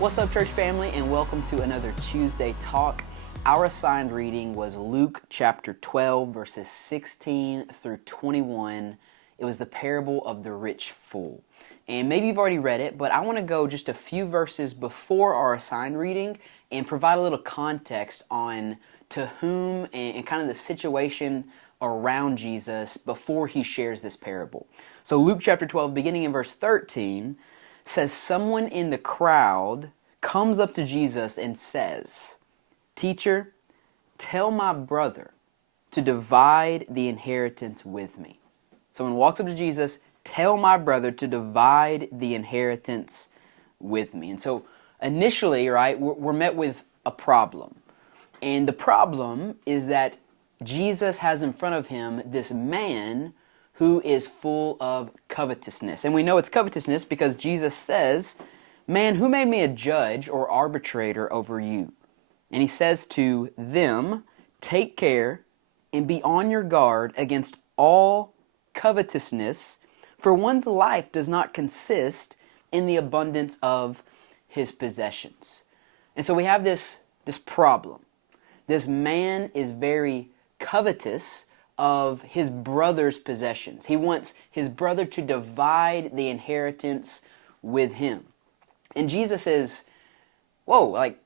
What's up, church family, and welcome to another Tuesday Talk. Our assigned reading was Luke chapter 12, verses 16 through 21. It was the parable of the rich fool. And maybe you've already read it, but I want to go just a few verses before our assigned reading and provide a little context on to whom and kind of the situation around Jesus before he shares this parable. So Luke chapter 12, beginning in verse 13, says, someone in the crowd comes up to Jesus and says, "Teacher, tell my brother to divide the inheritance with me." Someone walks up to Jesus, "Tell my brother to divide the inheritance with me." And so initially, right, we're met with a problem. And the problem is that Jesus has in front of him this man who is full of covetousness. And we know it's covetousness because Jesus says, "Man, who made me a judge or arbitrator over you?" And he says to them, "Take care and be on your guard against all covetousness, for one's life does not consist in the abundance of his possessions." And so we have this problem. This man is very covetous of his brother's possessions. He wants his brother to divide the inheritance with him. And Jesus says, whoa, like,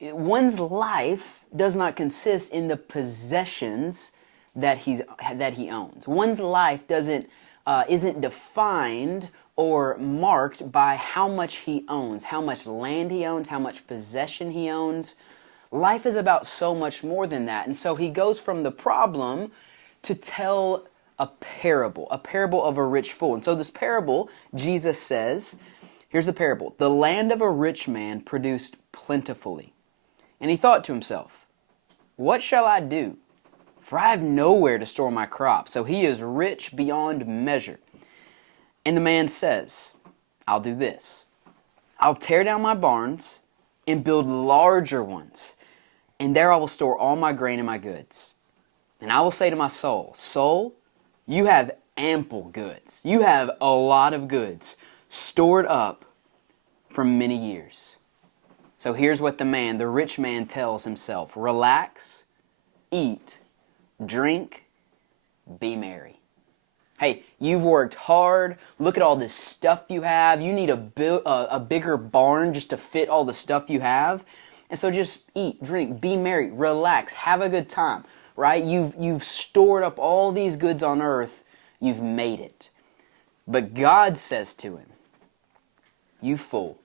one's life does not consist in the possessions that he owns. One's life isn't defined or marked by how much he owns, how much land he owns, how much possession he owns. Life is about so much more than that. And so he goes from the problem to tell a parable of a rich fool. And so this parable, Jesus says, here's the parable. The land of a rich man produced plentifully. And he thought to himself, "What shall I do? For I have nowhere to store my crops." So he is rich beyond measure. And the man says, "I'll do this. I'll tear down my barns and build larger ones. And there I will store all my grain and my goods. And I will say to my soul, 'Soul, you have ample goods. You have a lot of goods stored up for many years.'" So here's what the rich man tells himself: relax, eat, drink, be merry. Hey, you've worked hard. Look at all this stuff you have. You need a bigger barn just to fit all the stuff you have. And so just eat, drink, be merry, relax, have a good time, right? You've stored up all these goods on earth. You've made it. But God says to him, "You fool.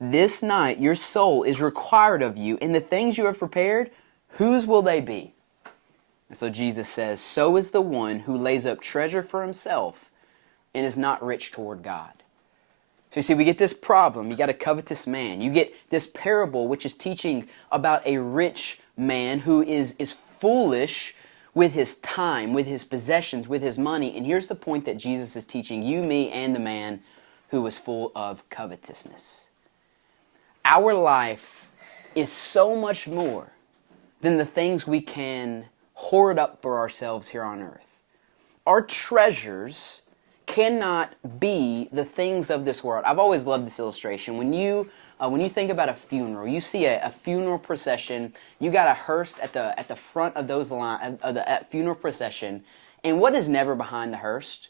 This night your soul is required of you, and the things you have prepared, whose will they be?" And so Jesus says, "So is the one who lays up treasure for himself and is not rich toward God." So you see, we get this problem. You got a covetous man. You get this parable, which is teaching about a rich man who is foolish with his time, with his possessions, with his money. And here's the point that Jesus is teaching you, me, and the man who was full of covetousness. Our life is so much more than the things we can hoard up for ourselves here on earth. Our treasures cannot be the things of this world. I've always loved this illustration. When you think about a funeral, you see a funeral procession. You got a hearse at the front of the funeral procession, and what is never behind the hearse?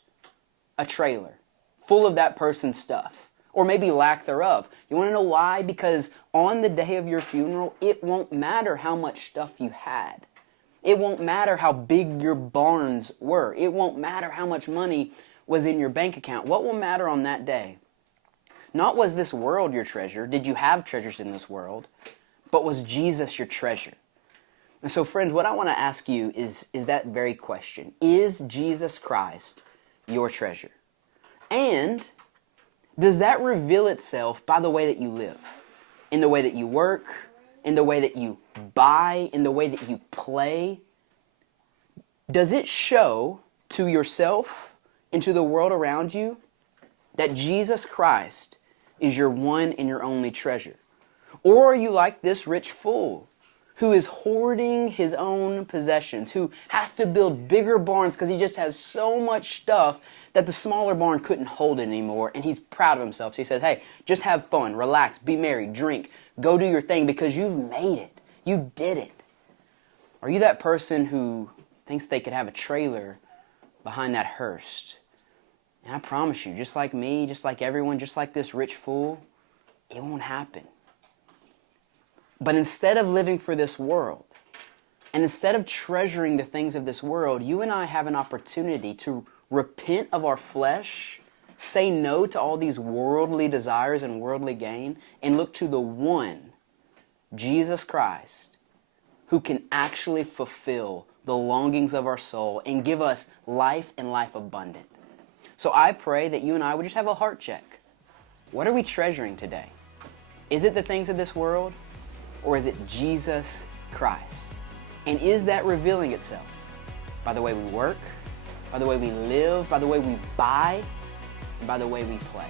A trailer full of that person's stuff, or maybe lack thereof. You want to know why? Because on the day of your funeral, it won't matter how much stuff you had. It won't matter how big your barns were. It won't matter how much money was in your bank account. What will matter on that day? Not was this world your treasure, did you have treasures in this world, but was Jesus your treasure? And so friends, what I want to ask you is that very question. Is Jesus Christ your treasure? And does that reveal itself by the way that you live? In the way that you work, in the way that you buy, in the way that you play? Does it show to yourself and to the world around you that Jesus Christ is your one and your only treasure? Or are you like this rich fool who is hoarding his own possessions, who has to build bigger barns because he just has so much stuff that the smaller barn couldn't hold it anymore, and he's proud of himself. So he says, hey, just have fun, relax, be merry, drink, go do your thing because you've made it. You did it. Are you that person who thinks they could have a trailer behind that hearse? And I promise you, just like me, just like everyone, just like this rich fool, it won't happen. But instead of living for this world, and instead of treasuring the things of this world, you and I have an opportunity to repent of our flesh, say no to all these worldly desires and worldly gain, and look to the one, Jesus Christ, who can actually fulfill the longings of our soul and give us life and life abundant. So I pray that you and I would just have a heart check. What are we treasuring today? Is it the things of this world? Or is it Jesus Christ? And is that revealing itself by the way we work, by the way we live, by the way we buy, and by the way we play?